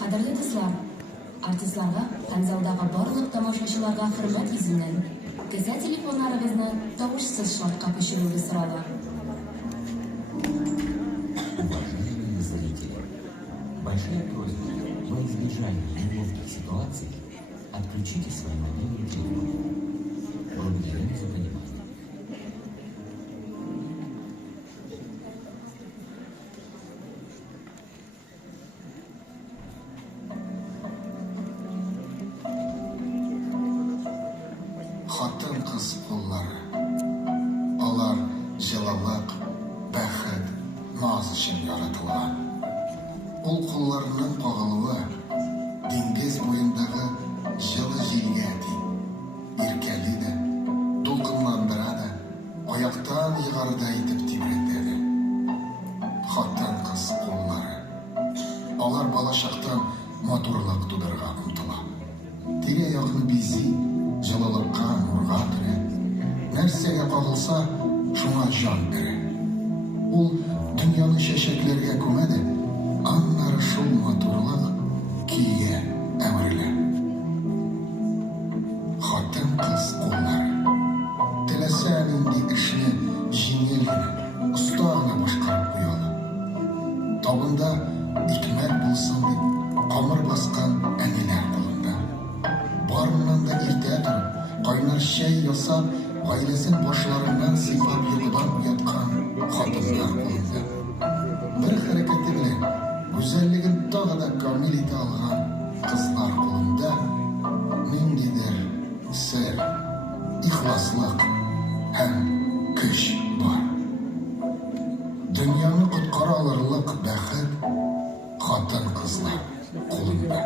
Qadrli do'stlar, artistlarga, kanzaldagi barliq tomoshachilarga hurmat yuzidan gazet telefonlaringizni tovushsiz shotqa ko'chiruvga so'raladi. Уважаемые зрители, большая просьба во избежание неловких ситуаций отключите свои мобильные телефоны. Благодарим за понимание. Xotin-qiz qo'llari, ular jiloliq, baxt, noz uchun yaratilgan. U qo'llarining qo'g'iluvi dengiz bo'yidagi jili jilga teng. Erkalidi, to'lqinlantiradi, oyoqdan yig'arida yetib tibratadi. Xotin-qiz qo'llari, ular bolashaqdan motorliq tudirgan umtiladi. Tire-yoqni bizi jiloliqqa nurga kiradi. Narsaga qo'g'ilsa, shunga jon beradi. U dunyoni shashaklarga ko'madi, anlari shu motorliq kiyiga avriladi. Xotin-qiz qo'llari, tilasaningi ishni yengilgina, ustagina boshqarib qo'yadi. Tobinda ikmat bo'lsin deb qamir bosgan anilar qo'linda. Barmanda erta turib, qaynar shay yasab, oilasini boshlaridan siypab yo'qidan uyatgan xotinlar qo'linda. Bir harakati bilan go'zalligini tog'ida komil eta olgan qizlar qo'linda mingidir sir, ixloslik ham kuch bor. Dunyoni qutqara olirlik baxt xotin-qizlar qo'linda.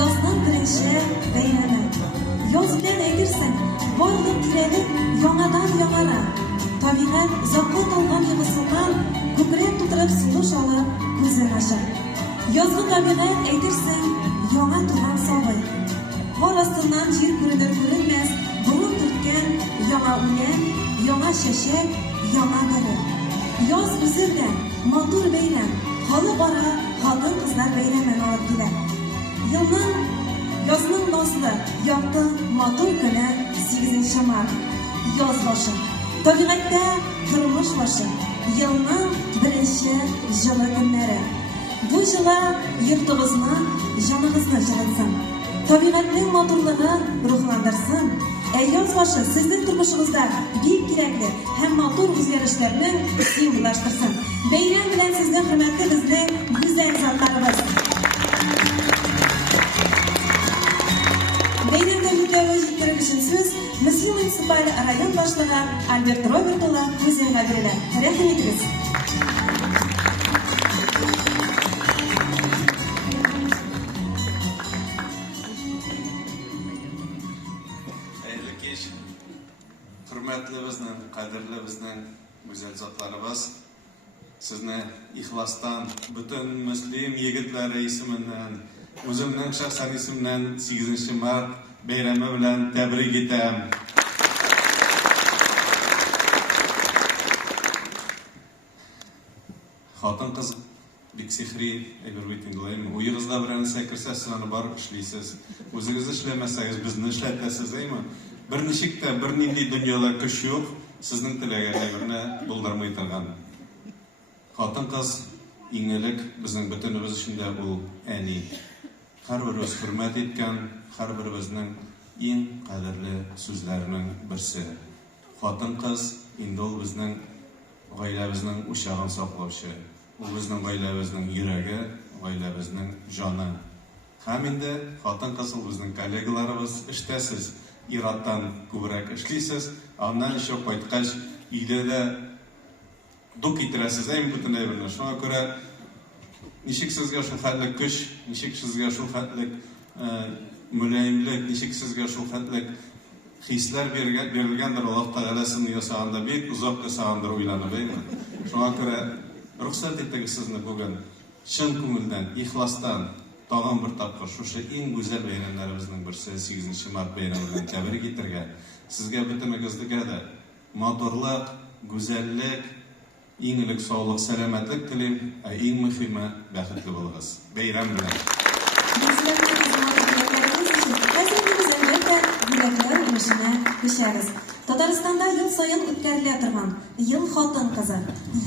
Yozdan birinchi bayrami. Yoz bilan aytirsin, borliq tilagi yonadan yonara. Табигать озакка толган йогысыннан күкрәк тутырып сулыш алып, күзен ача. Язгы табигать әйтерсең, яңа туган сабый. Кар астыннан җир күренер-күренмәс, бурын төрткән яңа үлән, яңа чәчәк, яңа нуры. Яз үзендә матур бәйрәм, халыкара хатын-кызлар бәйрәмен алып килә. Язның назлы, якты, матур көне 8 март. Яз башы. Табигатьтә тормыш башы. Елның беренче җылы көннәре. Бу җылы йортыгызны, җаныгызны җылытсын. Табигатьнең матурлыгы рухландырсын. Яз башы сезнең тормышыгызда бик кирәкле һәм матур үзгәрешләрне символлаштырсын. Бәйрәм белән сезгә хөрмәтле безнең гүзәл затларыбыз. Бәйрәмдә юлларга җиткерер өчен сүз Мөслим муниципаль район башлыгы Альберт Роберт улы үзенә бирелә. Рәхим итегез. Hürmetli bizning, qadrli bizning güzel zatlarımız, sizni ixlasdan bütün Müslim yigitleri isminden, o'zimning shaxsan ismimdan 8 mart bayrami bilan tabrik etaman. Xotin qiz bik sehri eberwitinglayim. Uyingizda bir narsa kirsa, sizlarni borib ishlaysiz. O'zingiz ishlamasangiz bizni ishlatasiz, aymi? Bir nishikda bir nili dunyoda kuch yo'q, sizning tilaganlaringizni bildirmay turgan. Xotin qiz inglik bizning butunimiz ichida u ani. Har birimiz hurmat etgan, har birimizning eng qadrli so'zlarining birsi. Xotin qiz endi u bizning oilamizning o'shag'ini saqlovchi. U bizning oilamizning yuragi, oilamizning joni. Ham endi xotin qiz bizning kollegalarimiz ishtasiz. İratdan ko'proq ishlaysiz, ondan ish qo'ytqach uyda duk itirasiz, ham butunlay bilan. Shunga ko'ra nishik sizga shu xatlik kuch, nishik sizga shu xatlik mulayimlik, nishik sizga shu xatlik hislar berilgandir Alloh taolasini yasaganda bek uzoqqa sağandır o'ylanib, aymi? Shunga ko'ra ruxsat eting sizni bugun chin ko'ngildan, ixlosdan tag'in bir taqdir shu eng go'zal bayramlarimizning birisi 8 mart bayrami bilan tabrik etirgan. Sizga bitimingizga da motorlik, go'zallik, englik, sog'lik, salomatlik tilayman. Eng muhimi baxtli bo'ling'iz. Bayram bilan. Татарстанда ел сайын үткәрелә торган Ел хатын кызы,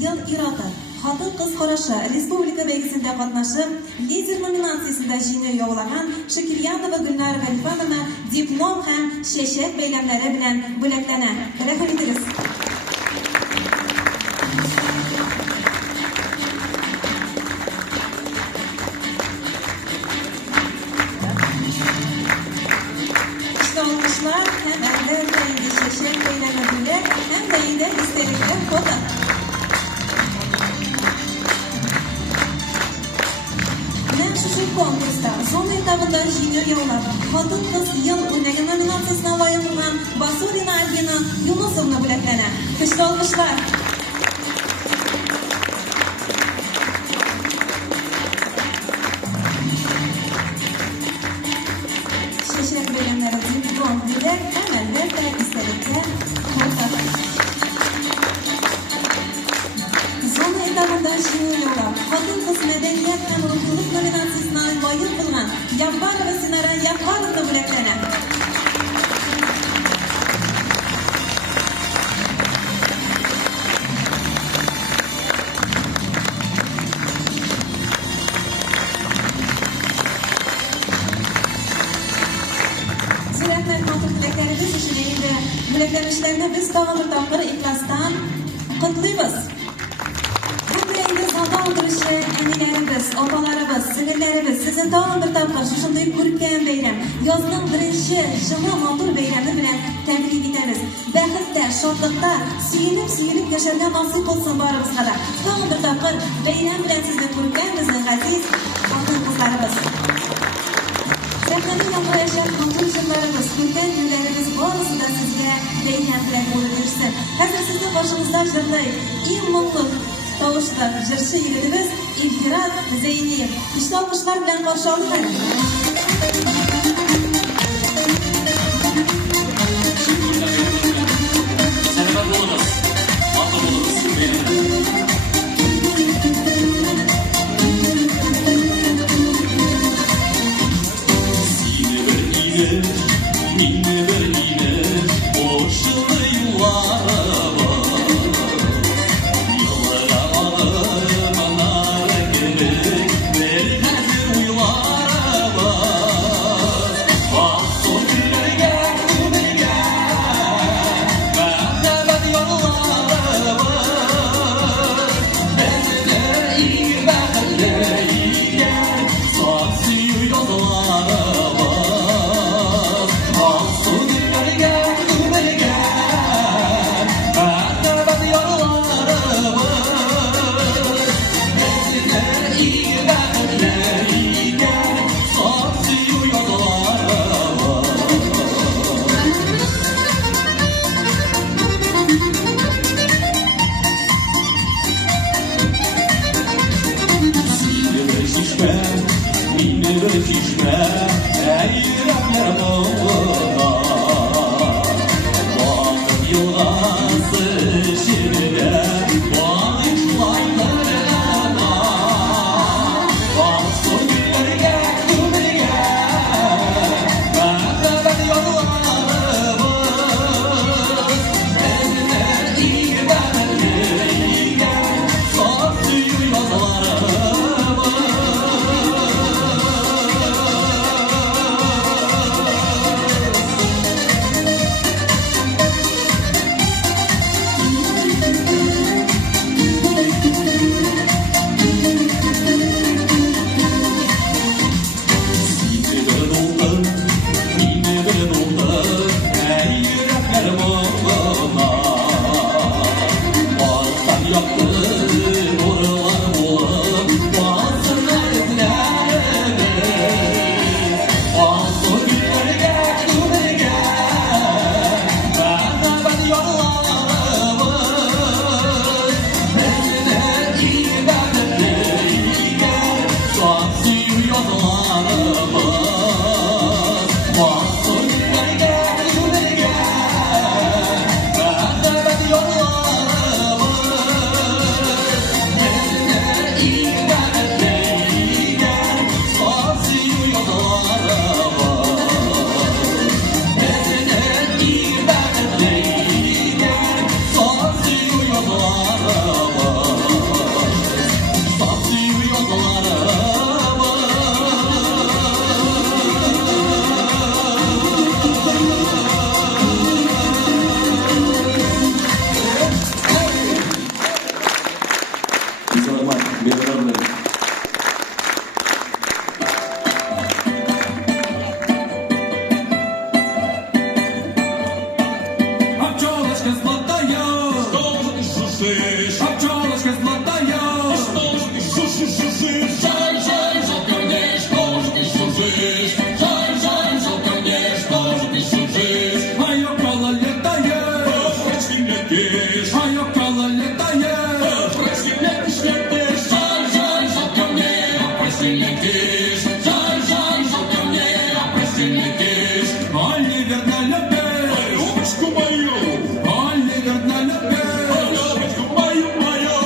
Ел ир-аты, хатын-кыз карашы республика бәйгесендә катнашып, лидер номинациясендә җиңү яулаган Шакирянова Гөлнар Галифовна диплом һәм чәчәк бәйләмнәре белән бүләкләнә. Рәхмәт итегез. Konkursda son etapında junior yaulab, Xotin-qiz yil o'ynagan nominatsiyasiga loyiq bo'lgan Basurina Albina Yunusovna бүләкләнә. Kuchli olqishlar. Чәчәк бәйләмнәре диплом бүләк, әмәлләр дә истәлеккә кайтады. Son etapında junior yaulab, Xotin-qiz мәдәният һәм рухилык номинациясына loyiq bo'lgan Yapparova Sinara Yapparovna бүләкләнә. Бүләкләнешләрне без тагын бер тапкыр ихластан котлыйбыз. Хәммәгез залда утыручы әниләребез, апаларыбыз, сеңелләребез, сезне тагын бер тапкыр шушындый күркәм бәйрәм, язның беренче җылы матур бәйрәме белән тәбрик итәбез. Бәхеттә, шатлыкта, сөенеп яшәргә насыйп булсын барыбызга да. Тагын бер тапкыр бәйрәм белән сезне күркәм безнең газиз хатын-кызларыбыз. Bizning yangrayacak hatun-jillarimiz, ko'rgan kunlarimiz borasida sizga bayram bilan bo'lib yursin. Hozir sizni boshingizda jirday, eng mungli tovushda jirshi yigitimiz Ilfirat Zayniyev. Ishtoqishlar bilan qarshi oling. Selamat bo'lamiz. Ma'qul bo'lamiz. Мою,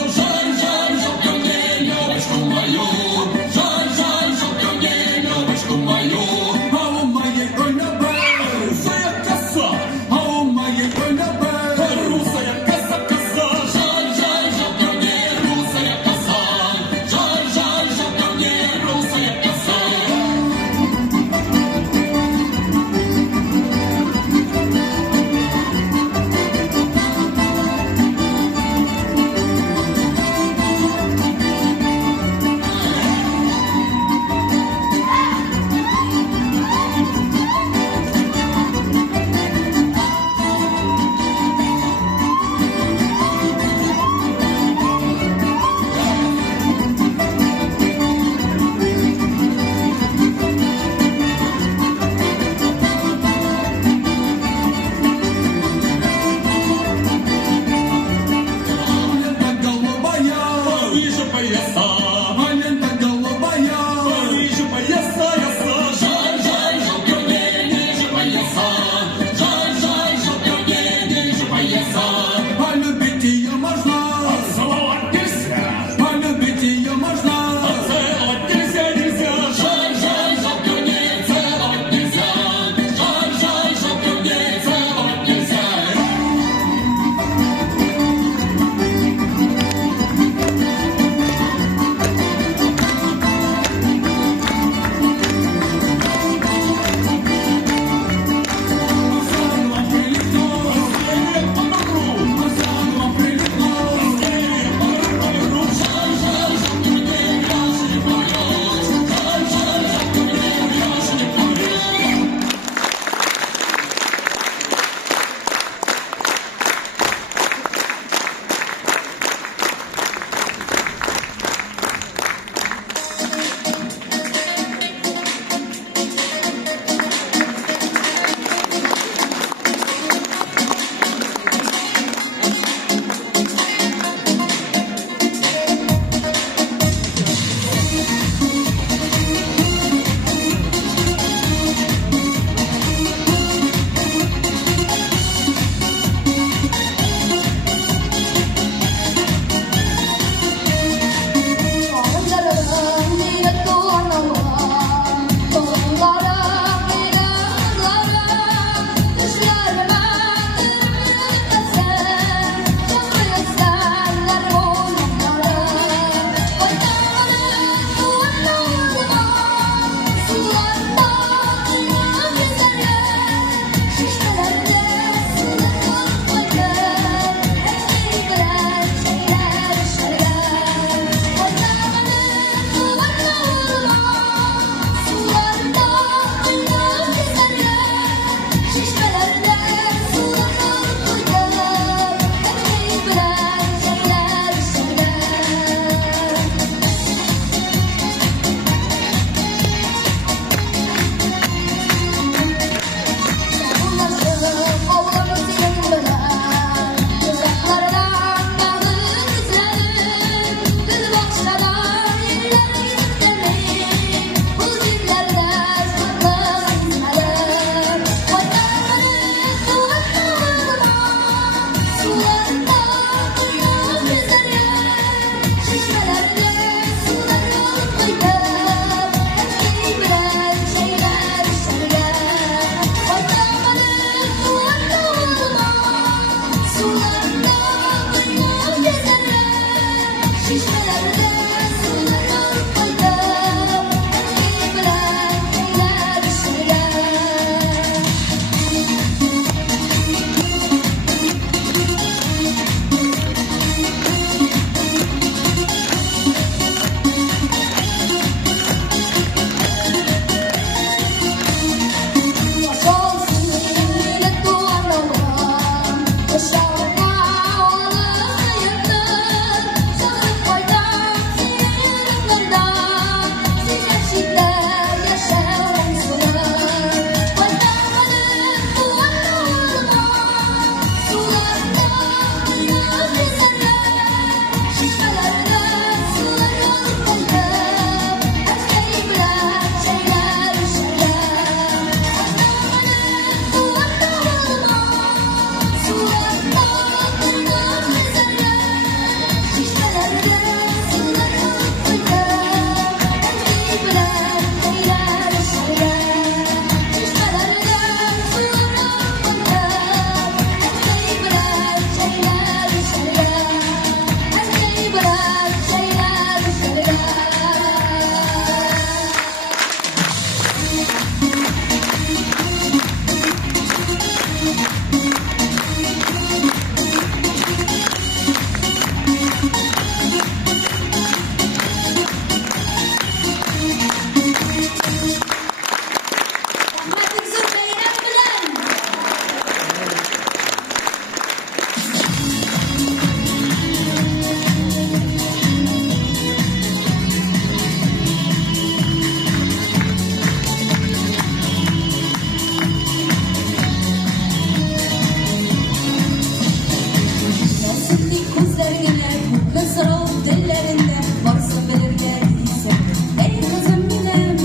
sırav dillerinde varsa belirge değilsin. Ey kızım benim.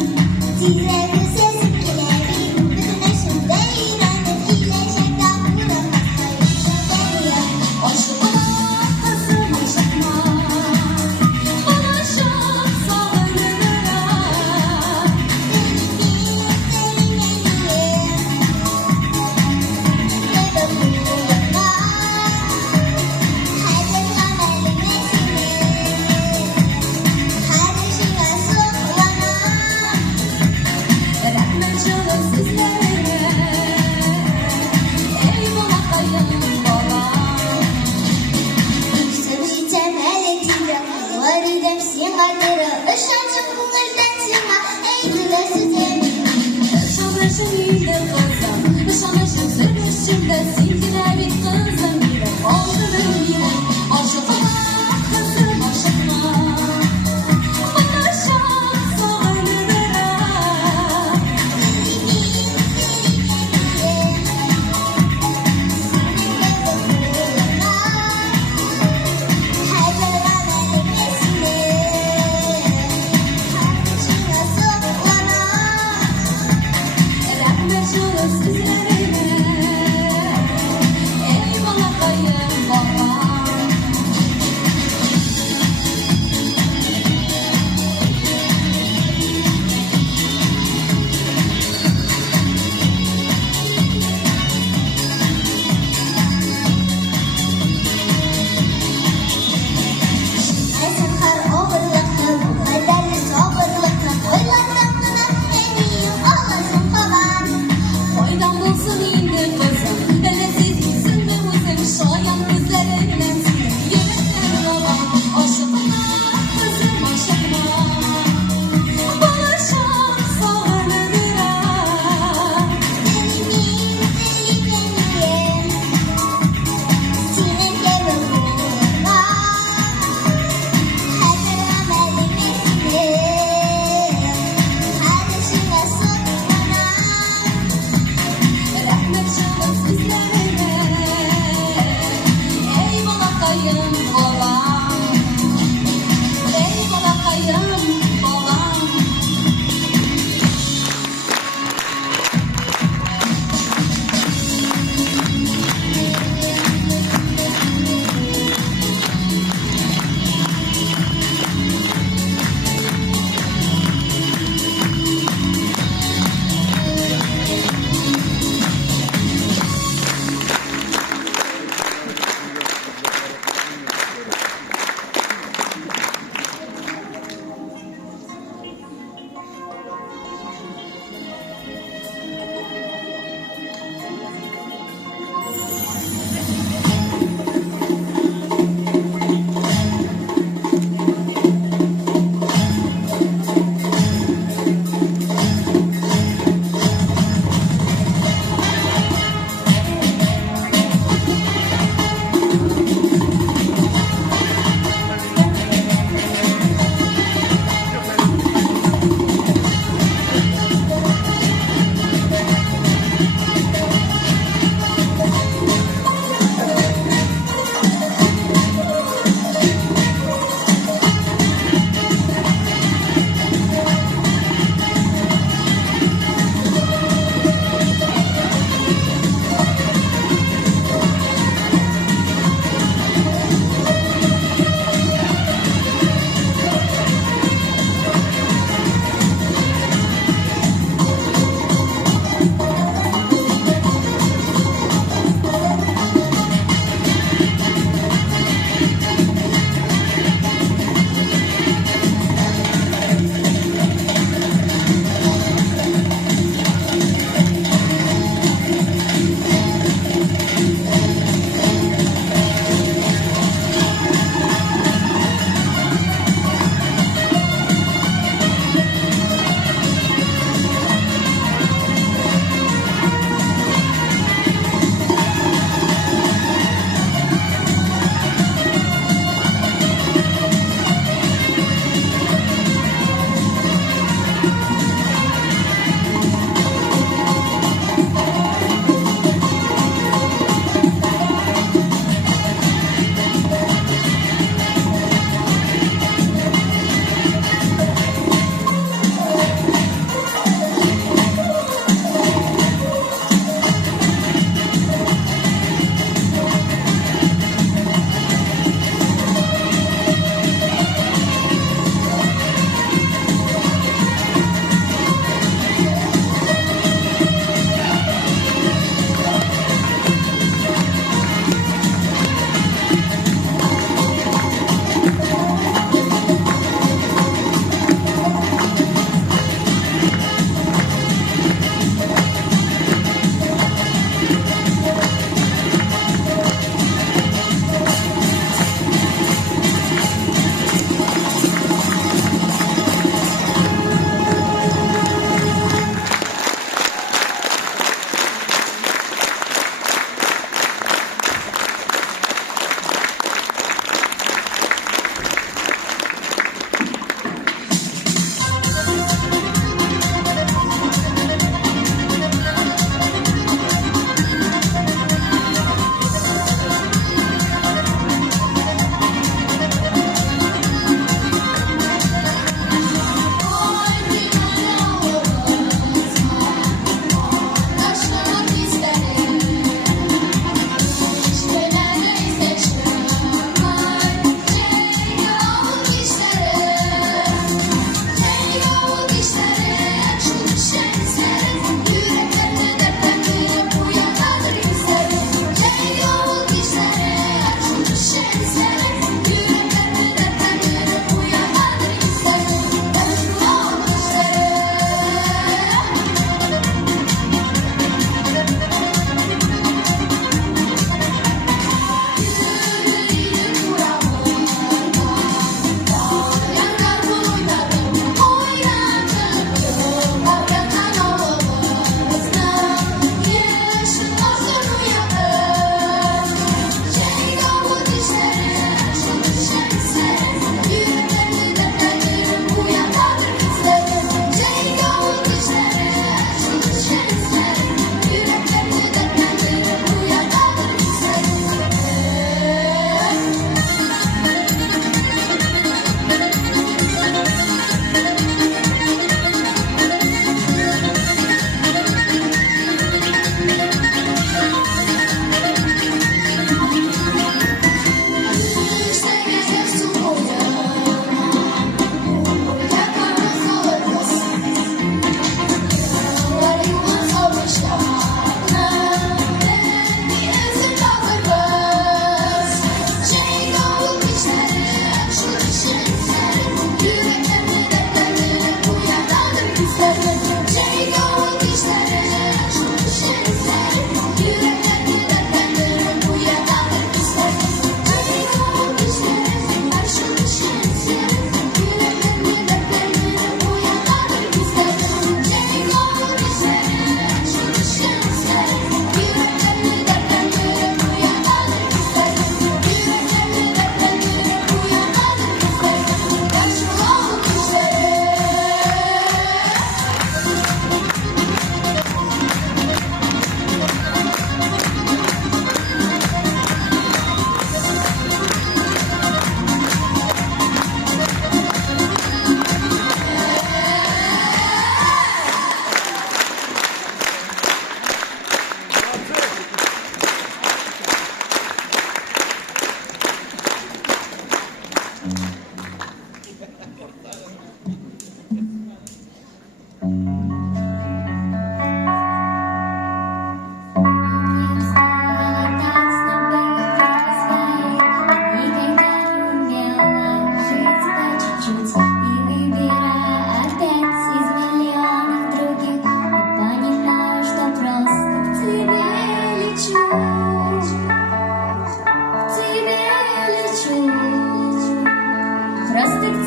Titredi sesim ileri, bütün eşimde iğrendim, iyileşekten bırakmasaydım beni. Aşkıma kızım aşkıma. Bana şan sağlığına. Rahmet canım sizlere. Eyvallah kayın baba. Şanlaşın iyiydi kızım. Şanlaşın sürüşümde sildiler bir kızım gibi. Oldu benim aşkıma kızım aşkıma. Bana şan sağlığına. Rahmet canım sizlere.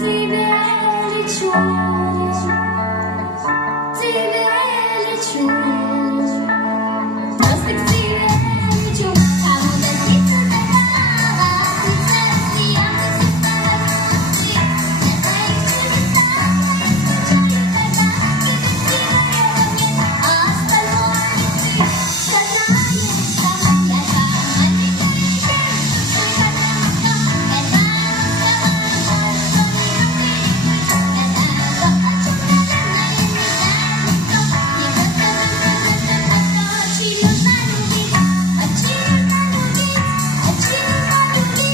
тебе лечу, просто к тебе лечу. Кому-то снится дорога, снится россиян, снится вокруг. Это их чудеса, скучаю, когда красивого нет, а остальное ты знаешь сама. Я сама не поверю, что я одна. Это разговор, что не любит. Это то, о чем, наверное, не знает никто. Очень нужно любить, очень нужно любить, очень нужно любить. Очень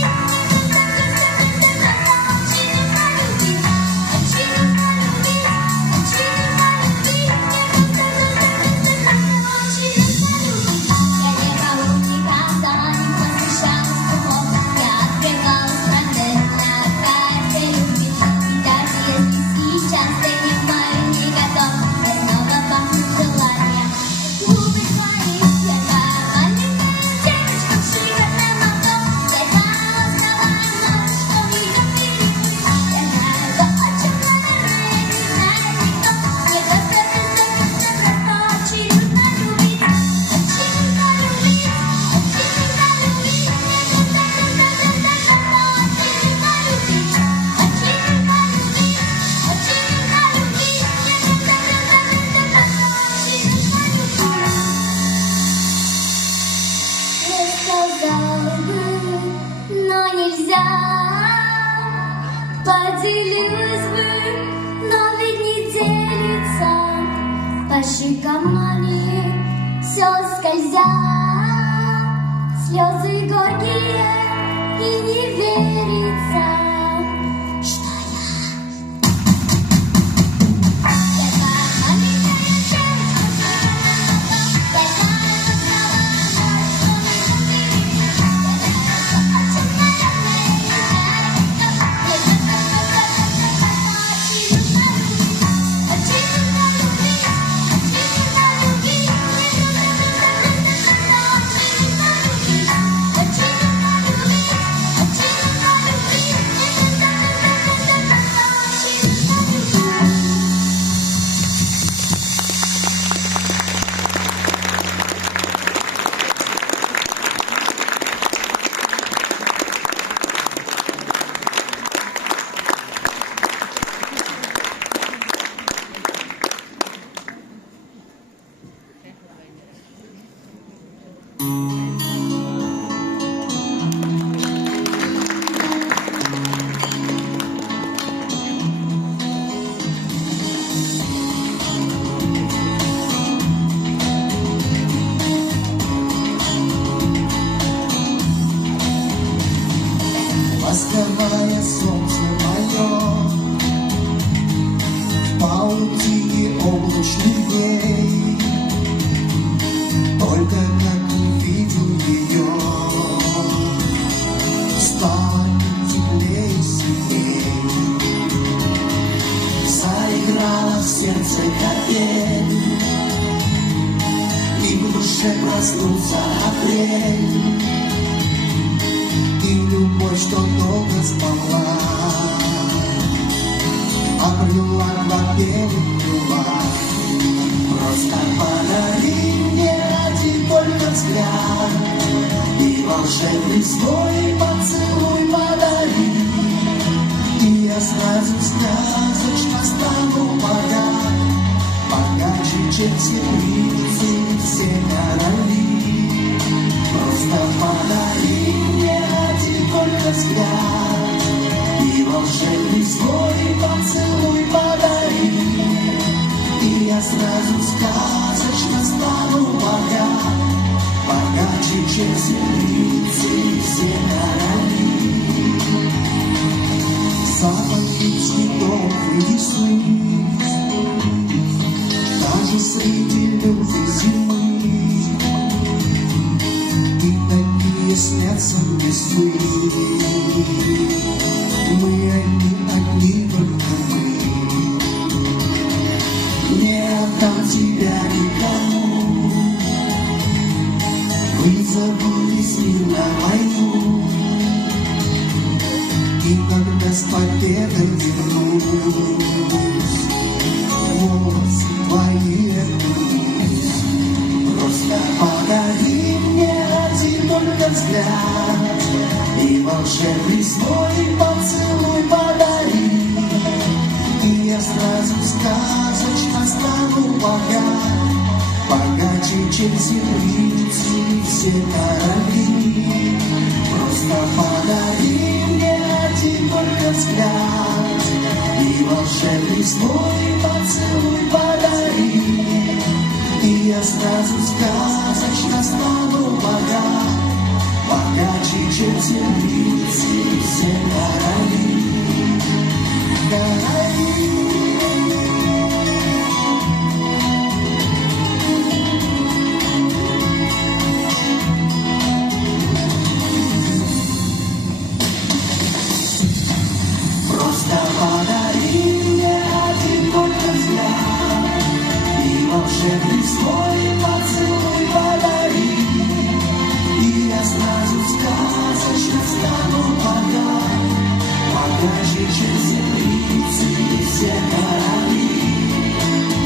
нужно любить, очень нужно любить, очень нужно любить. Очень нужно любить. Я никого никогда не посвящала слов. Я открывала страны на карте любви. И даже если сейчас ты не в мою не готов, я снова пахну желанием. Губы твои, я маленькая девочка, шикарный мотор. Я знала ночь, что идет перепутать. Я знаю то, о чем, наверное, не знает никто. Мне просто очень нужно любить, очень нужно любить, очень нужно любить. Очень нужно любить, очень нужно любить, очень нужно любить. Я сказала бы, но нельзя. Поделилась бы, но ведь не делится. По щекам они все скользят, слезы горькие, и не верится, что я сама маленькая девочка, я знаю слова, что не любить. Я знаю то, о чем, наверное, не знает никто. Мне очень нужно любить, очень нужно любить, очень нужно любить. Очень нужно любить, очень нужно любить, очень нужно Ласковое солнце мое, в паутине облачных дней, только как увидел ее, стало теплее, сильней. Заиграла в сердце капель, и в душе проснулся апрель. И любовь, что долго спала, обрела два белых крыла. Просто подари мне один только взгляд, и волшебный свой поцелуй подари. И я сразу сказочно стану богат, богаче, чем все птицы, все короли. Просто подари мне один только взгляд, и волшебный свой поцелуй подари. И я сразу сказочно стану богат, богаче, чем все птицы, все короли. Запахи цветов лесу, даже среди лютой зимы. Снятся мне сны, мы одни только мы. Не отдам тебя никому, вызову весь мир на войну. И когда с победой вернусь, волосы твои вернусь. Просто подари мне один только взгляд и волшебный свой поцелуй подари. И я сразу сказочно стану богат, богаче, чем землицы и все корабли. Просто подари мне один только взгляд и волшебный свой поцелуй подари. И я сразу сказочно стану богат, богаче, чем землицы и все короли. Просто подари мне один только взгляд и волшебный свой поцелуй подари. И я сразу сказочно стану богат, богаче, чем землицы и все короли.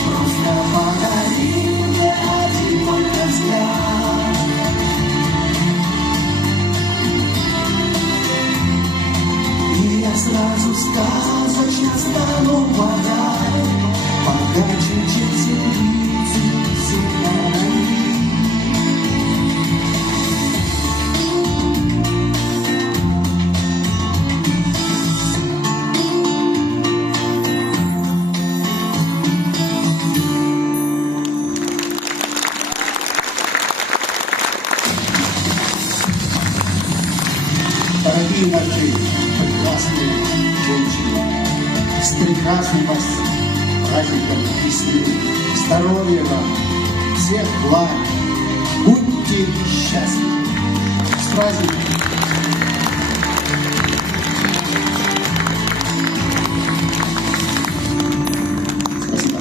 Просто подари мне один только взгляд. И я сразу сказочно стану богат, богаче, чем землицы и все короли. Дорогие наши прекрасные женщины, с прекрасным вас праздником весны, здоровья вам, всех благ, будьте счастливы. С праздником! Спасибо.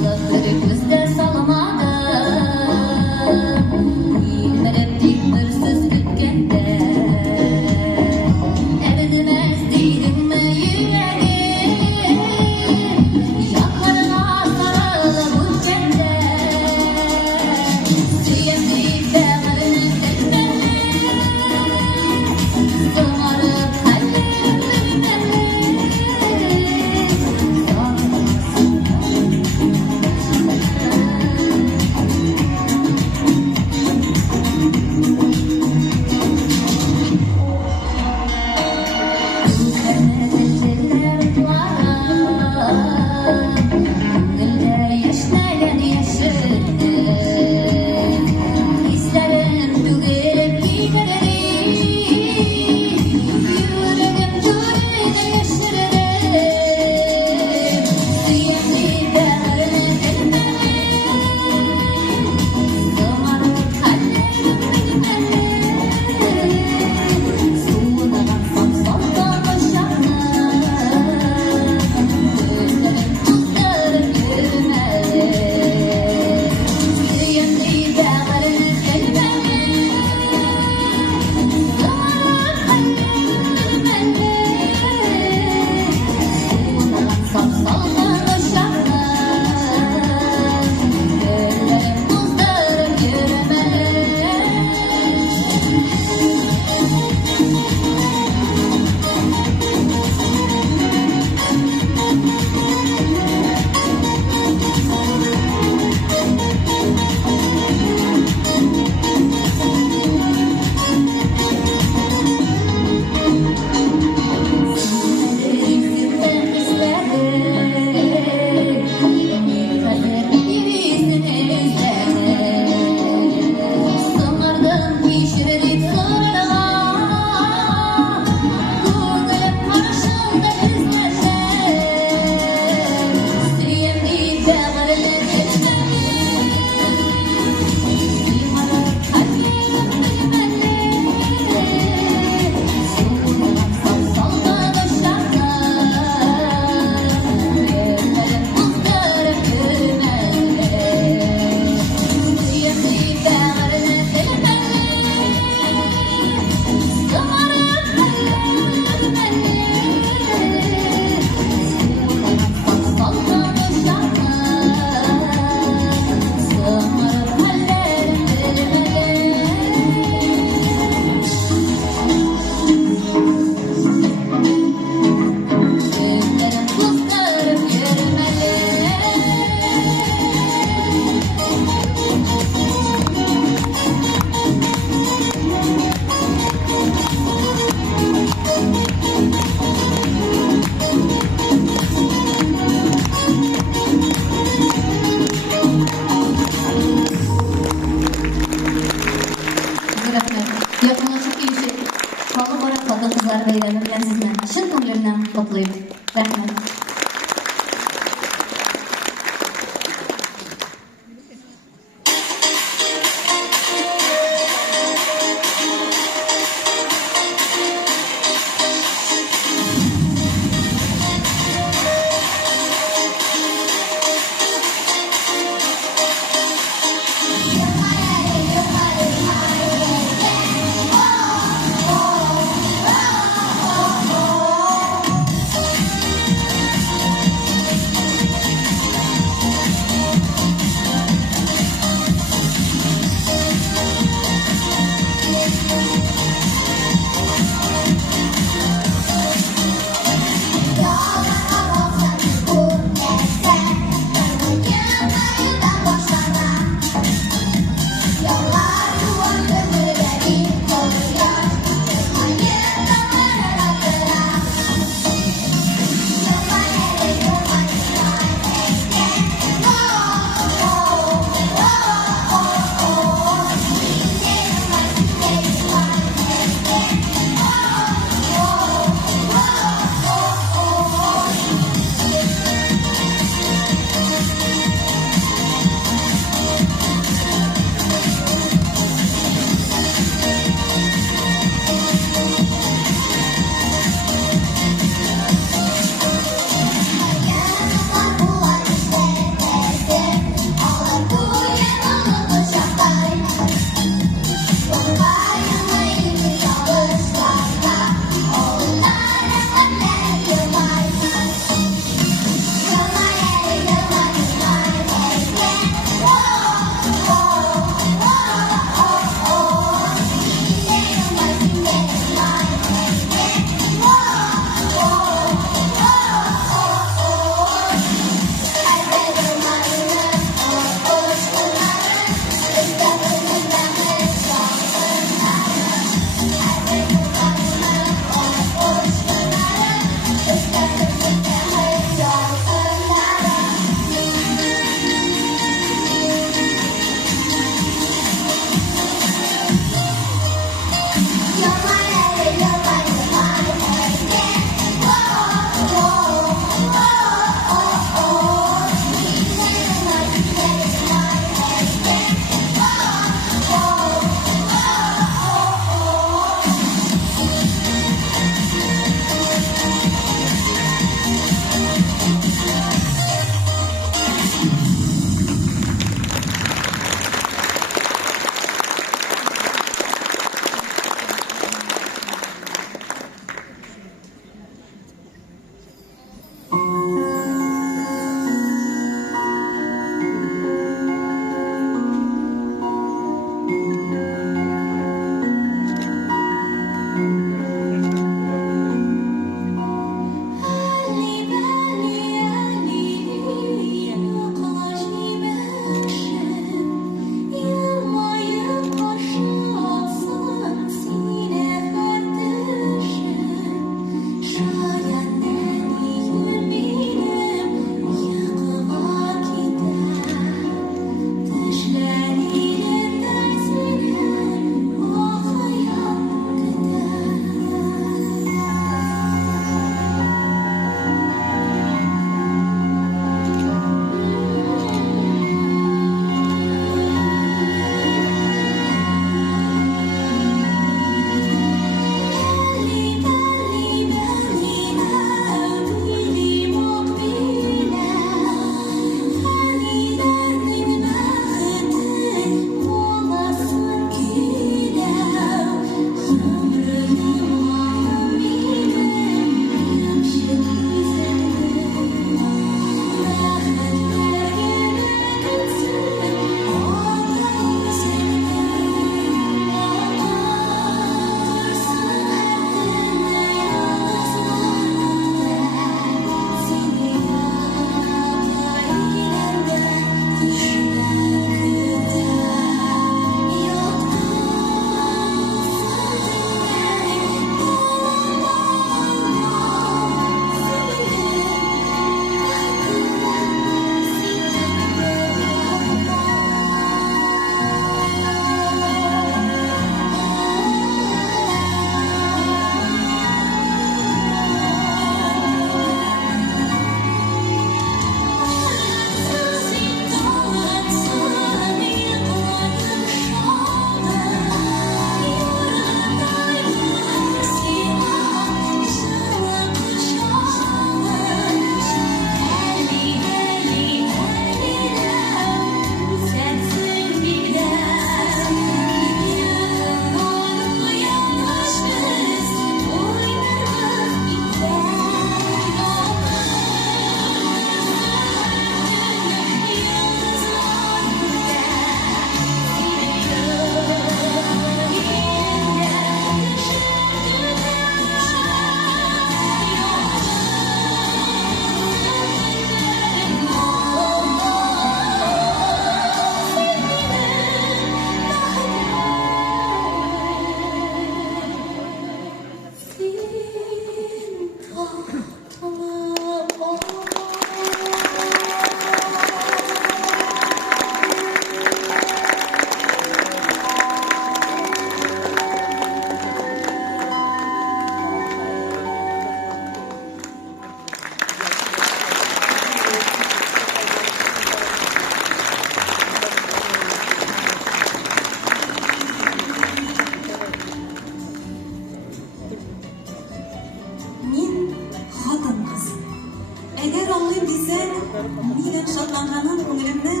Minің шатланғаным көңілімнің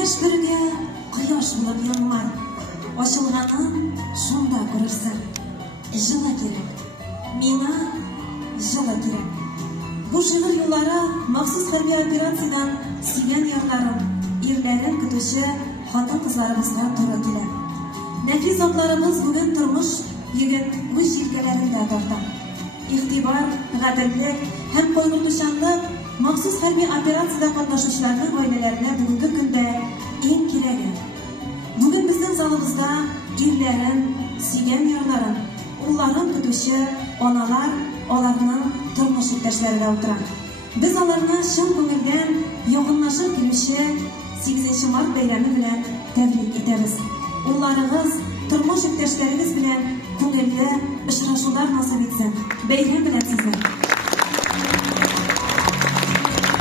еш бірге құяш болып yanmай. Ашылғанын шонда көрірсің. Жылы керек. Мина жылы керек. Bu şehir yolları mahsus harbi operatsiyadan sevgan yerlarim, erlarim kutuvchi xotin qizlarimizga to'g'ri keladi. Nafis otlarimiz bugun turmush yigit o'z yelkalarida tortdi. İhtibor, g'adrlik ham qo'yg'irtishanlik maxsus harbiy operatsiyada qatnashuvchilarning oilalariga bugungi kunda eng keragi. Bugun bizning zalimizda erlarim, sevgan yerlarim, ularning kutuvchi onalar, ularning turmush yurtdoshlarida o'tiradi. Biz ularni chin ko'ngildan yog'inlashib keluvchi 8 mart bayrami bilan tabrik etamiz. Ularimiz turmush yurtdoshlaringiz bilan ko'ngilli uchrashuvlar nasib etsin. Bayram bilan sizni.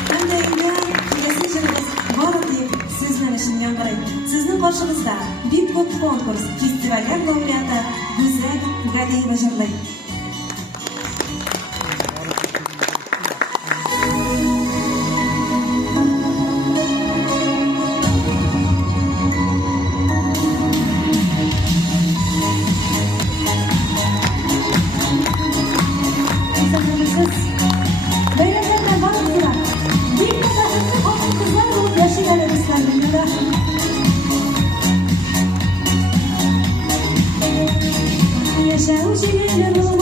Hamda endi kelasi yilimiz bor deb sizlar uchun yangraydi. Sizning qarshingizda Big Pop konkurs festivallar laureati Gulzar G'adiyeva jillaydi. Yaşa uçuyor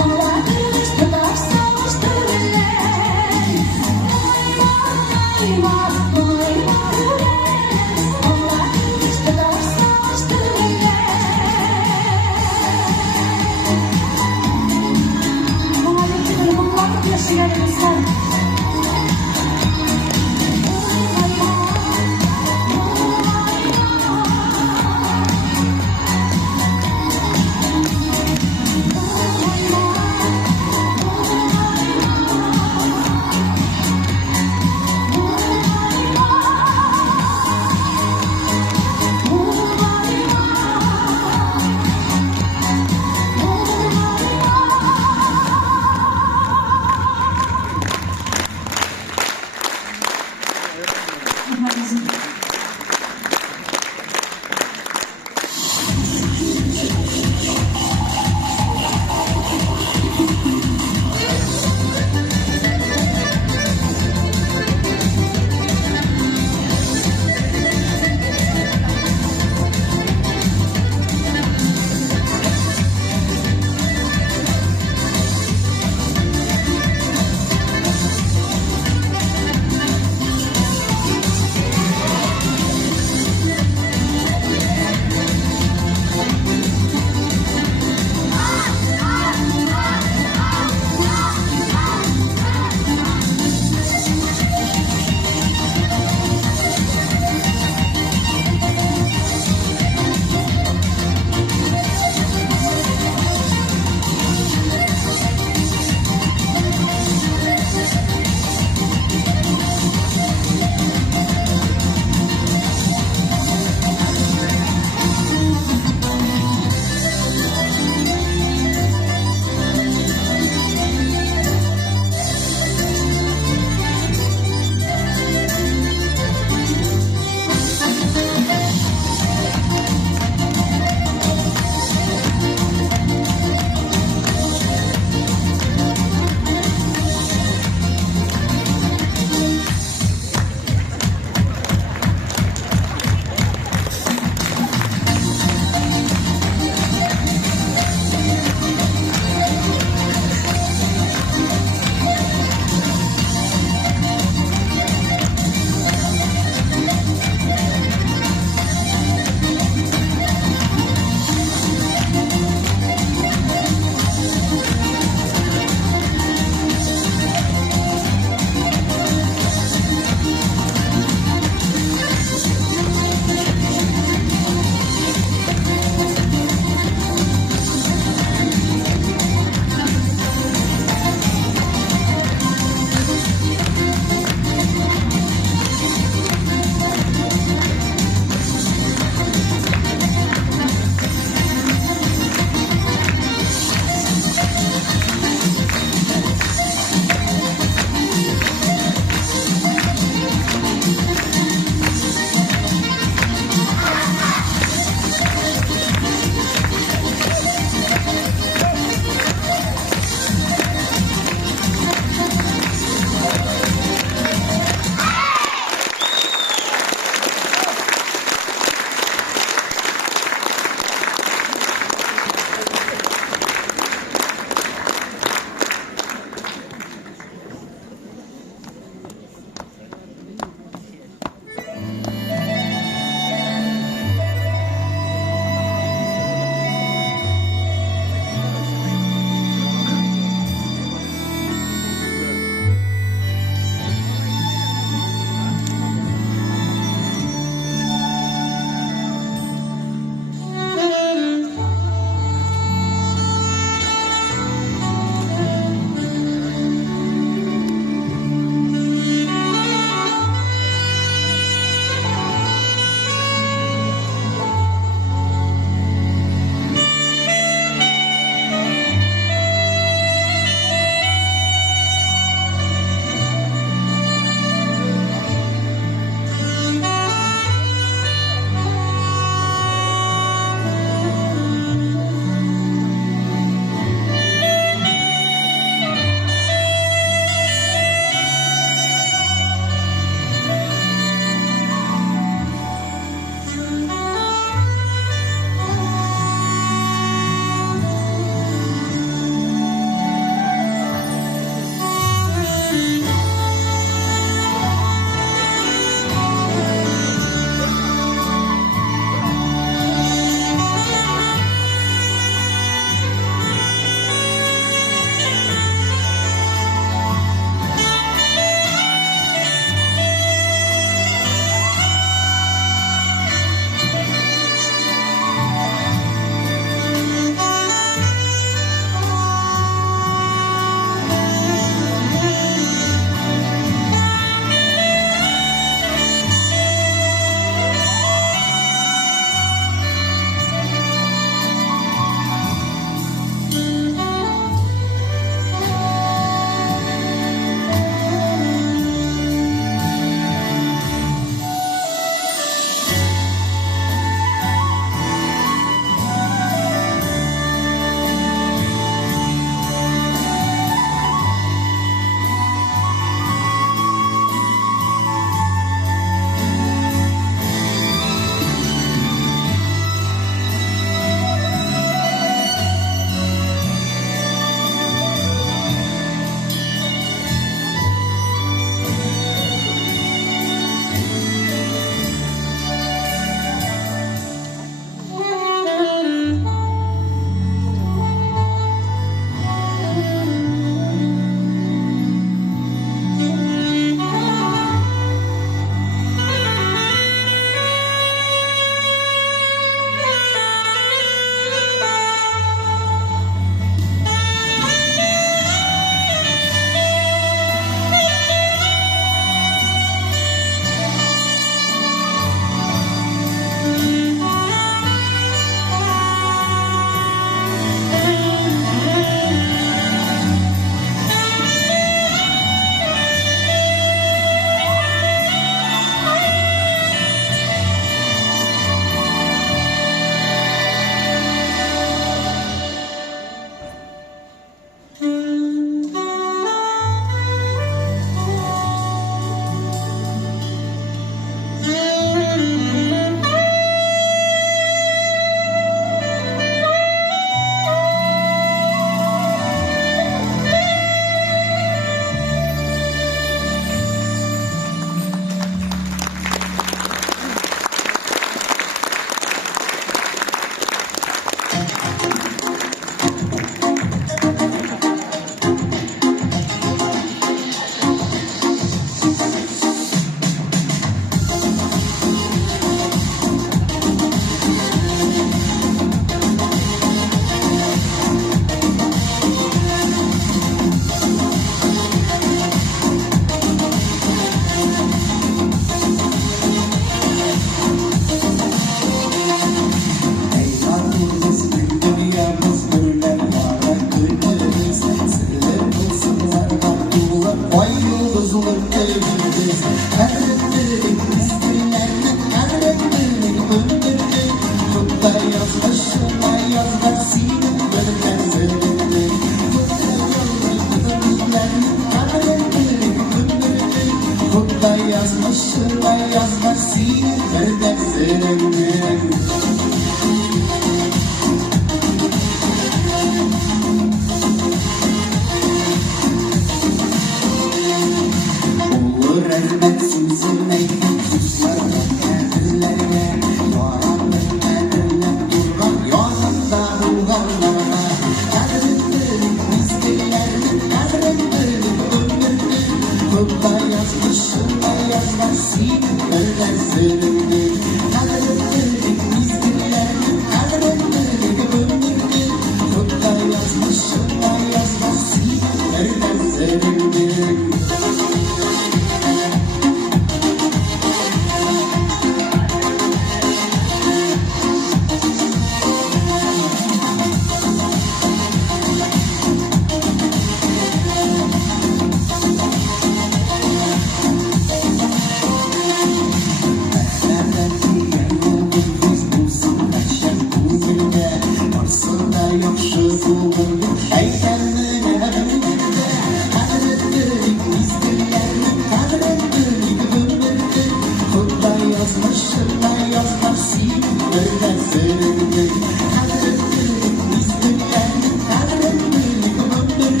birden sevindik. Kadrin bilik, bizimkilerin kadrin bilik, ömürlük.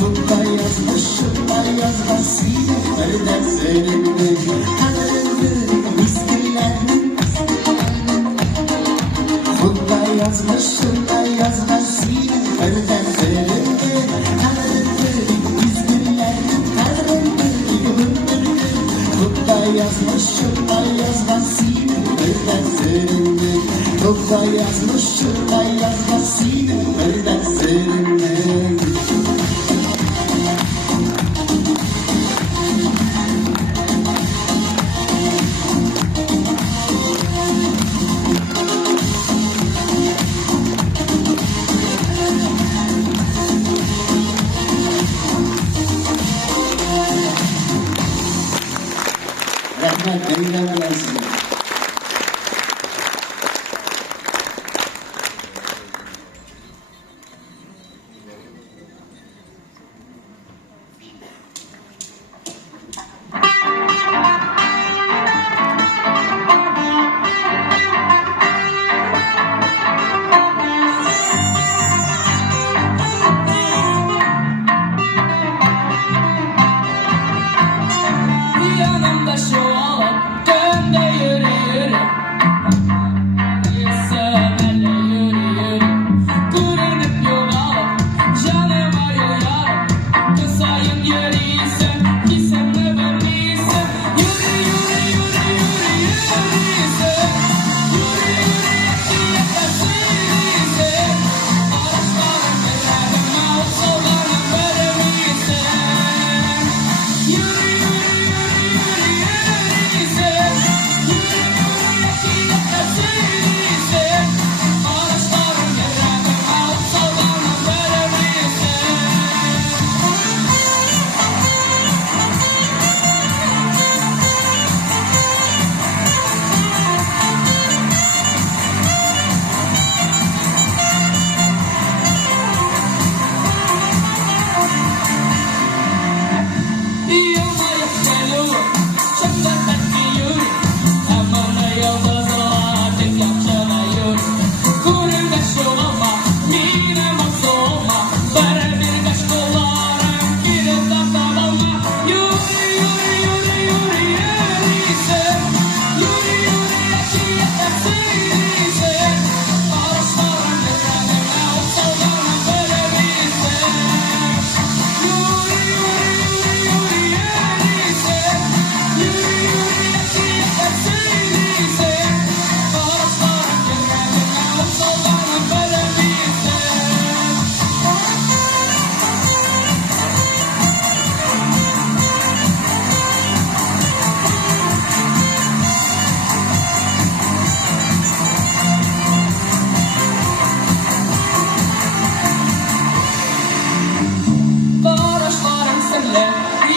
Tutta yazmasıyla birden sevindik. Kadrin bilik, bizimkilerin Tutta yazmasıyla birden sevindik. Kadrin bilik, bizimkilerin kadrin bilik, ömürlük. Tutta yazmasıyla birden sevindik. Tutta yazmasıyla birden sevindik. Rahmet, benimle bilen size. Yanımda şu an dönde yürü yürü. Severle yürü yürü. Kırınıp yolalım, canıma yoyarım. Kısayım yürüyse, gitsem ne vermeyse. Yürü yürü yürü yürü yürüyse. Yürü yürü yeterse. Araçların belerdim, mağut soldanım veremeyse. Yürü yürü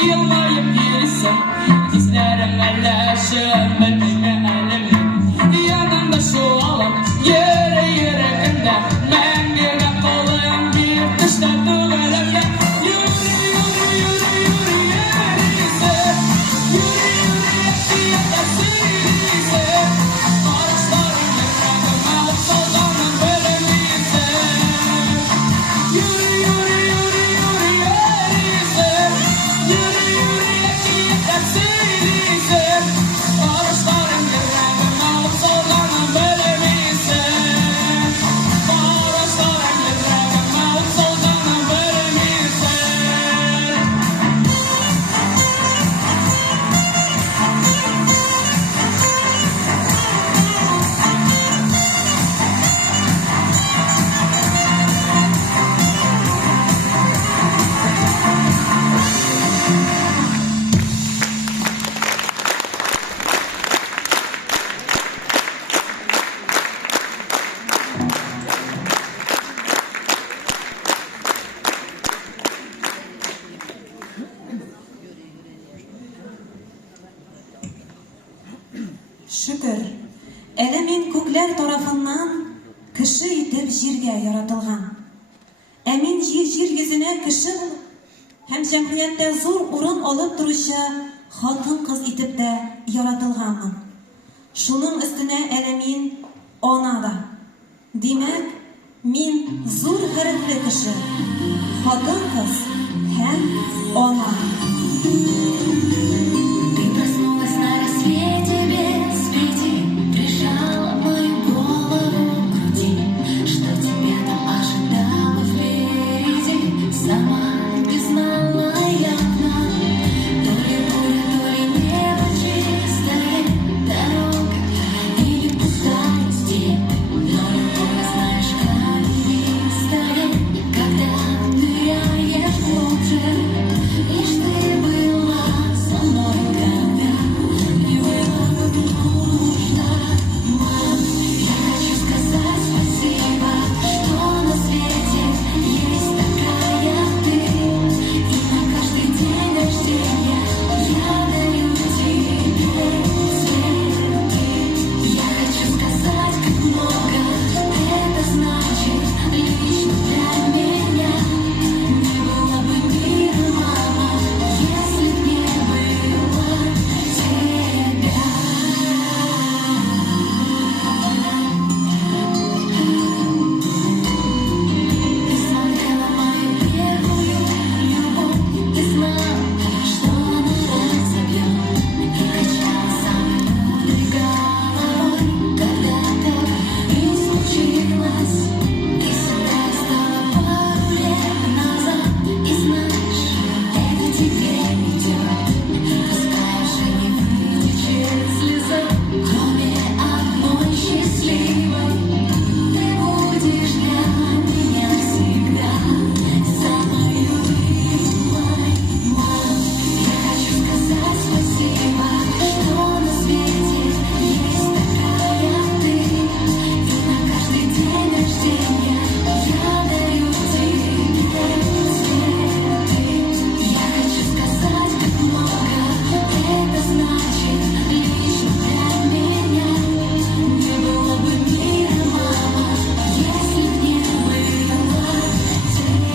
yılmayıp yürüsün. Dizlerim elleşim, benimle elim. Yanımda şu alım, yere yüreğimde. Ben bir kolum, bir dışta duvarımda. Yürü yürü yürü yürü yürüyse. Yürü yürü yeterse. Araçların yüreğim, mağut soldanım veremeyse. Yürü yürü yürü yürü yürüyse. Yürü yürü yeterse. Araçların yüreğim, mağut soldanım veremeyse. Araçların yüreğim, mağut soldanım veremeyse. Şükür, әле мин күкләр тарафыннан кеше итеп җиргә яратылган. Ә мин җир йөзенә кеше булып һәм җәмгыятьтә зур урын алып торучы хатын-кыз итеп тә яратылганмын. Шуның өстенә әле мин Димәк, мин зур хәрәкле кеше. Хатын-кыз һәм ана. Ты проснулась на рассвете без плети, прижала мою голову к груди. Что тебя там ожидало впереди, сама не знала явно. То ли буря, то ли небо чистое, дорога или пустая степь. Но любовь, знаешь, каменистая, когда ныряешь глубже. Лишь ты была со мной, когда мне было нужно. Мам, я хочу сказать спасибо, что на свете есть такая ты. И на каждый день рождения я дарю тебе цветы. Я хочу сказать, как много это значит лично для меня. Не было бы мира, мама, если б не было тебя. Ты смотрела мою первую любовь, ты знала, что она разобьет, и качала самой мудрой головой. Когда-то и случилось, и всегда стало пару лет назад. И знаешь, это теперь идет, пускай уже не вытечет слеза, кроме одной счастливой. Ты будешь для меня всегда самой любимой. Мам, я хочу сказать спасибо, что на свете есть такая ты. И на каждый день рождения я дарю тебе цветы. Я хочу сказать, как много это значит лично для меня. Не было бы мира, мама, если б не было тебя.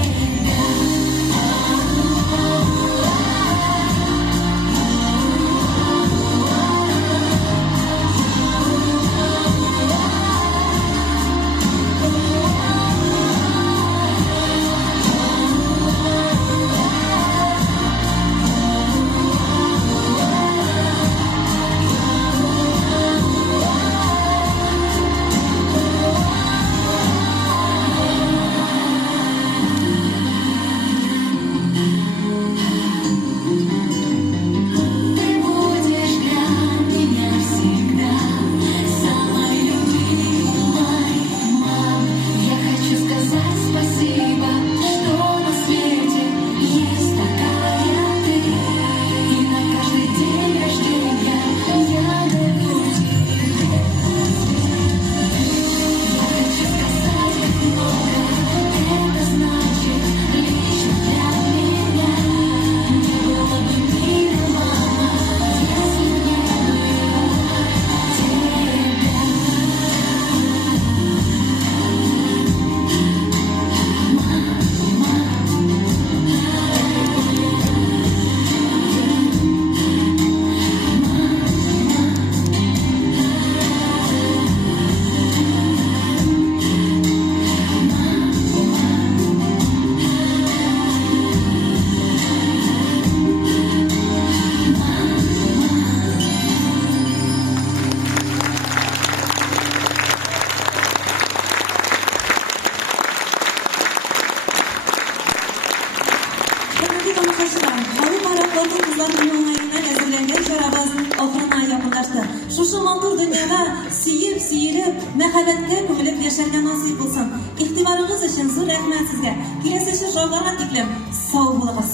Ты будешь для меня всегда самой любимой. Мам, я хочу сказать спасибо, что на свете есть такая ты. И на каждый день рождения я дарю тебе цветы. Я хочу сказать, как много это значит лично для меня. Не было бы мира, мама, если б не было тебя. Hörmətli tamaşaçılar, xalq araqlarında qızların yollayından əzirlənən şarabız oxuruna yaxınlaşdı. Şuşu mantur dünyada siyib, məhəbbətə kömülüb yaşarga nasib bulsun. İxtibarınız üçün zor rəhmət sizə. Kilesi şuşlarına tiklim. Sağ olunuz.